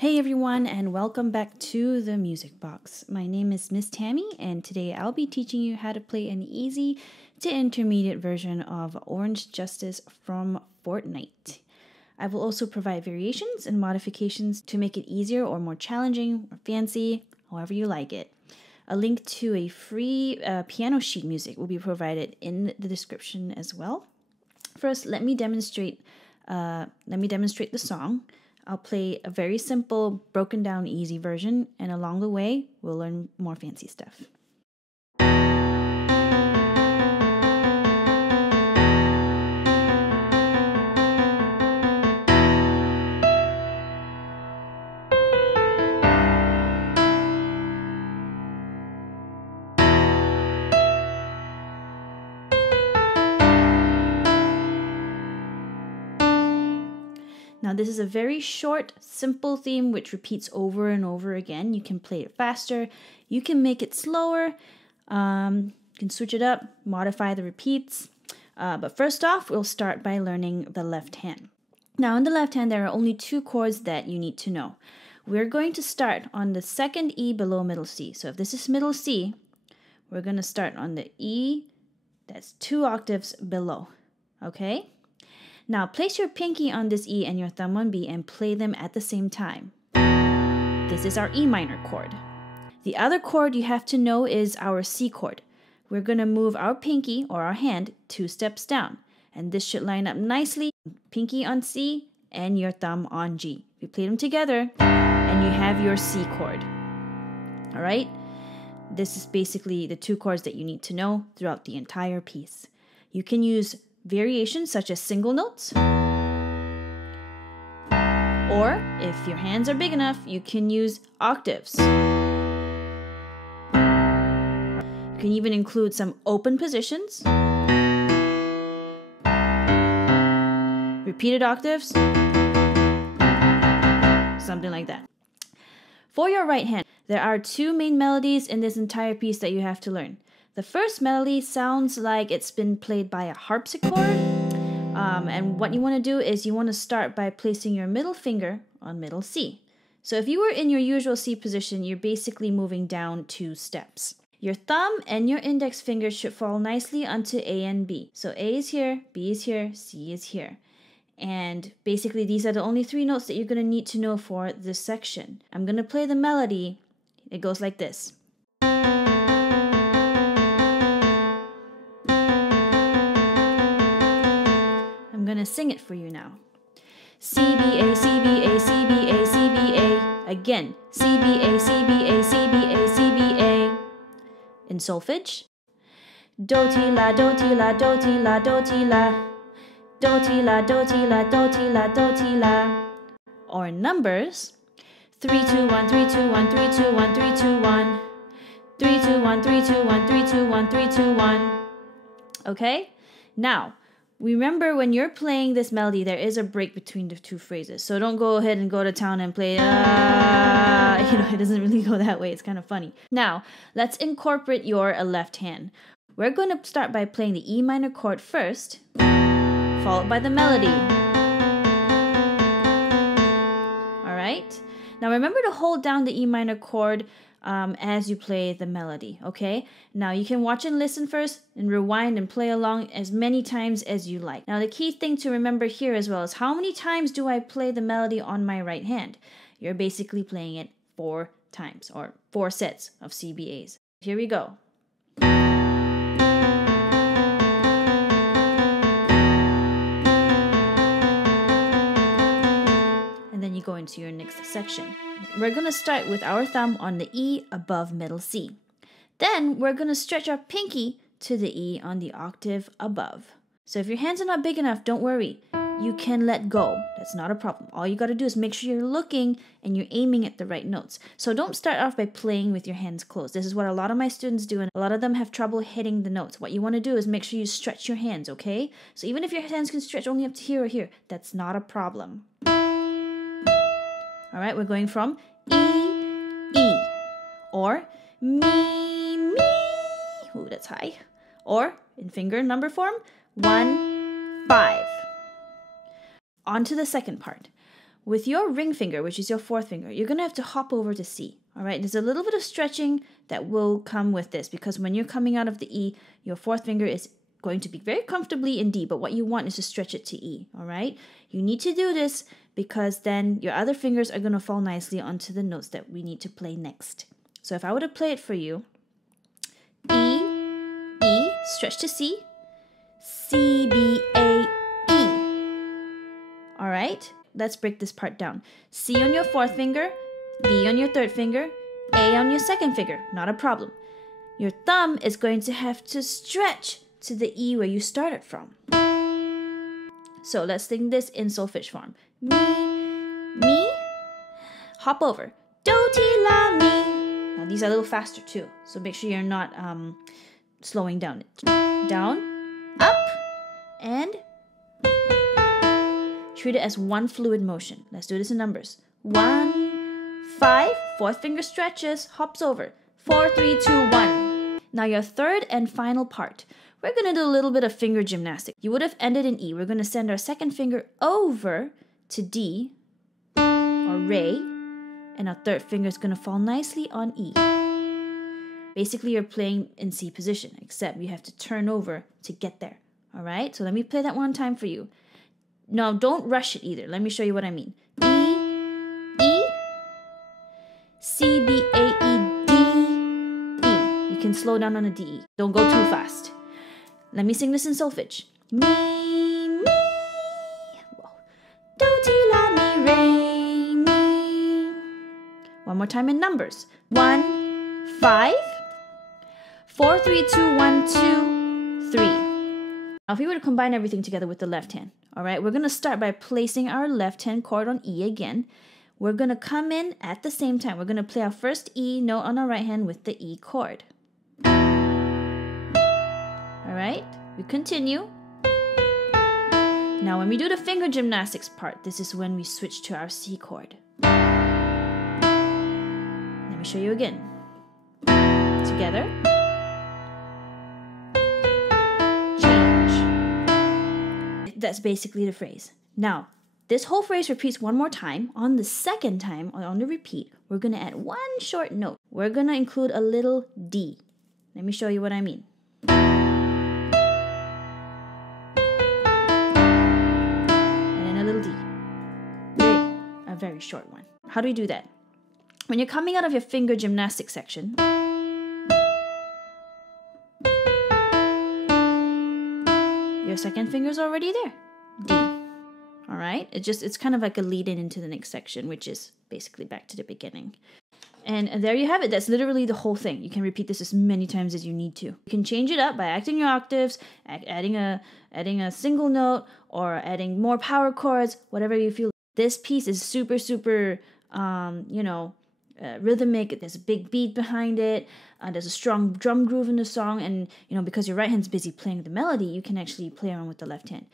Hey everyone, and welcome back to the Music Box. My name is Miss Tammy, and today I'll be teaching you how to play an easy to intermediate version of Orange Justice from Fortnite. I will also provide variations and modifications to make it easier or more challenging or fancy, however you like it. A link to a free piano sheet music will be provided in the description as well. First, let me demonstrate the song. I'll play a very simple, broken down, easy version, and along the way, we'll learn more fancy stuff. Now this is a very short, simple theme which repeats over and over again. You can play it faster, you can make it slower, you can switch it up, modify the repeats. But first off, we'll start by learning the left hand. Now in the left hand, there are only two chords that you need to know. We're going to start on the second E below middle C. So if this is middle C, we're going to start on the E that's 2 octaves below, okay? Now, place your pinky on this E and your thumb on B and play them at the same time. This is our E minor chord. The other chord you have to know is our C chord. We're going to move our pinky or our hand 2 steps down. And this should line up nicely. Pinky on C and your thumb on G. You play them together and you have your C chord. All right? This is basically the 2 chords that you need to know throughout the entire piece. You can use variations such as single notes, or if your hands are big enough, you can use octaves. You can even include some open positions, repeated octaves, something like that. For your right hand, there are 2 main melodies in this entire piece that you have to learn. The first melody sounds like it's been played by a harpsichord. And what you want to do is you want to start by placing your middle finger on middle C. So if you were in your usual C position, you're basically moving down 2 steps. Your thumb and your index fingers should fall nicely onto A and B. So A is here, B is here, C is here. And basically these are the only 3 notes that you're going to need to know for this section. I'm going to play the melody. It goes like this. I'm gonna sing it for you now. C, B, A, C, B, A, C, B, A, C, B, A. Again. C, B, A, C, B, A, C, B, A, C, B, A. In solfege. Do, ti, la, do, ti, la, do, ti, la, do, ti, la. Do, ti, la, do, ti, la, do, ti, la, do, ti, la. Or in numbers. 3, 2, 1, 3, 2, 1, 3, 2, 1, 3, 2, 1. 3, 2, 1, 3, 2, 1, 3, 2, 1, 3, 2, 1. Okay? Now, remember, when you're playing this melody, there is a break between the 2 phrases. So don't go ahead and go to town and play, it doesn't really go that way. It's kind of funny. Now, let's incorporate your left hand. We're going to start by playing the E minor chord first, followed by the melody. All right? Now, remember to hold down the E minor chord as you play the melody, okay? Now you can watch and listen first and rewind and play along as many times as you like. Now the key thing to remember here as well is how many times do I play the melody on my right hand? You're basically playing it 4 times or 4 sets of CBAs. Here we go. And then you go into your next section. We're going to start with our thumb on the E above middle C. Then we're going to stretch our pinky to the E on the octave above. So if your hands are not big enough, don't worry. You can let go. That's not a problem. All you got to do is make sure you're looking and you're aiming at the right notes. So don't start off by playing with your hands closed. This is what a lot of my students do, and a lot of them have trouble hitting the notes. What you want to do is make sure you stretch your hands, okay? So even if your hands can stretch only up to here or here, that's not a problem. All right, we're going from E, E, or me, me. Ooh, that's high. Or in finger number form, 1, 5. On to the second part. With your ring finger, which is your fourth finger, you're going to have to hop over to C. All right, there's a little bit of stretching that will come with this because when you're coming out of the E, your fourth finger is going to be very comfortably in D, but what you want is to stretch it to E. All right, you need to do this because then your other fingers are going to fall nicely onto the notes that we need to play next. So if I were to play it for you, E, E, stretch to C, C, B, A, E. All right, let's break this part down. C on your fourth finger, B on your third finger, A on your second finger, not a problem. Your thumb is going to have to stretch to the E where you started from. So let's sing this in solfege form. Mi, hop over. Do, ti, la, mi. Now these are a little faster too, so make sure you're not slowing down. Down, up, and treat it as one fluid motion. Let's do this in numbers. 1, 5, fourth finger stretches, hops over. 4, 3, 2, 1. Now your third and final part. We're going to do a little bit of finger gymnastics. You would have ended in E. We're going to send our second finger over to D, or Re, and our third finger is going to fall nicely on E. Basically, you're playing in C position, except you have to turn over to get there. All right? So let me play that one time for you. No, don't rush it either. Let me show you what I mean. E, E, C, B, A, E, D, E. You can slow down on a D, E. Don't go too fast. Let me sing this in solfege. Mi, whoa. Do, ti, la, mi, re, mi. One more time in numbers. 1, 5, 4, 3, 2, 1, 2, 3. Now if we were to combine everything together with the left hand, all right, we're going to start by placing our left hand chord on E again. We're going to come in at the same time. We're going to play our first E note on our right hand with the E chord. All right, we continue. Now when we do the finger gymnastics part, this is when we switch to our C chord. Let me show you again. Together. Change. That's basically the phrase. Now, this whole phrase repeats one more time. On the second time, on the repeat, we're going to add one short note. We're going to include a little D. Let me show you what I mean. A very short one. How do we do that? When you're coming out of your finger gymnastics section, your second finger's already there. D. All right? It's kind of like a lead in into the next section, which is basically back to the beginning. And there you have it. That's literally the whole thing. You can repeat this as many times as you need to. You can change it up by acting your octaves, adding a single note, or adding more power chords, whatever you feel. This piece is super, rhythmic. There's a big beat behind it. There's a strong drum groove in the song. And, because your right hand's busy playing the melody, you can actually play around with the left hand.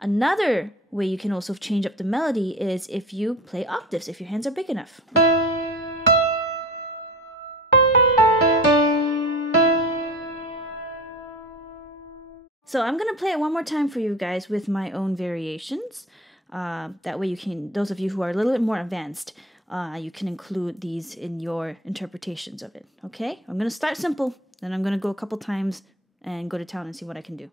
Another way you can also change up the melody is if you play octaves, if your hands are big enough. So I'm going to play it one more time for you guys with my own variations. That way you can, those of you who are a little bit more advanced, you can include these in your interpretations of it. Okay? I'm going to start simple, then I'm going to go a couple times and go to town and see what I can do.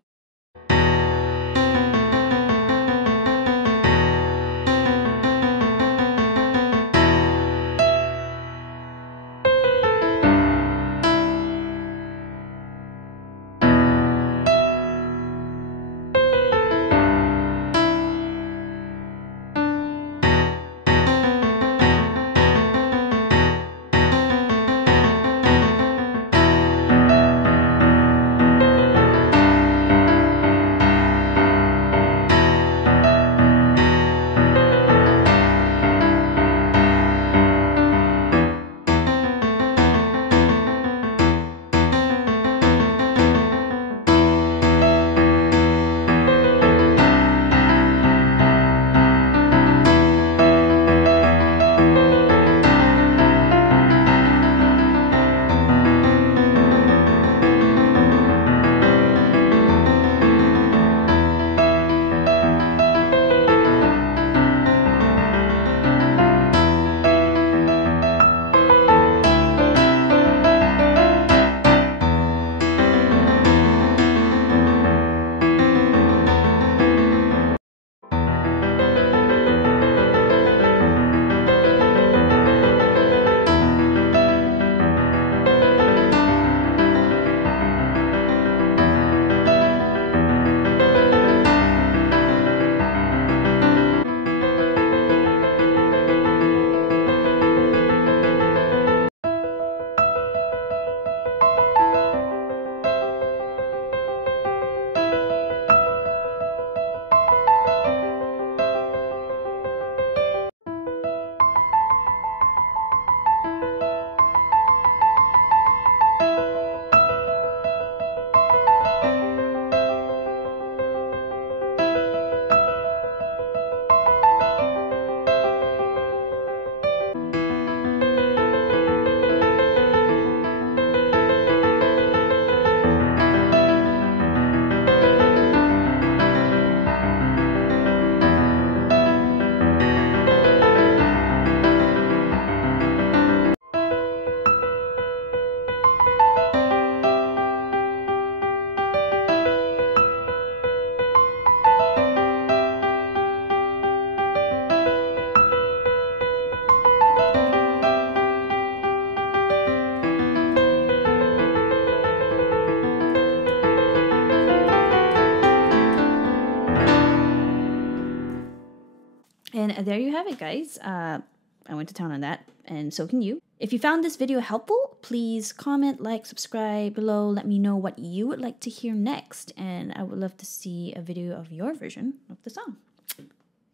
there you have it, guys. I went to town on that, and so can you. If you found this video helpful, please comment, like, subscribe below. Let me know what you would like to hear next, and I would love to see a video of your version of the song.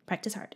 Practice hard.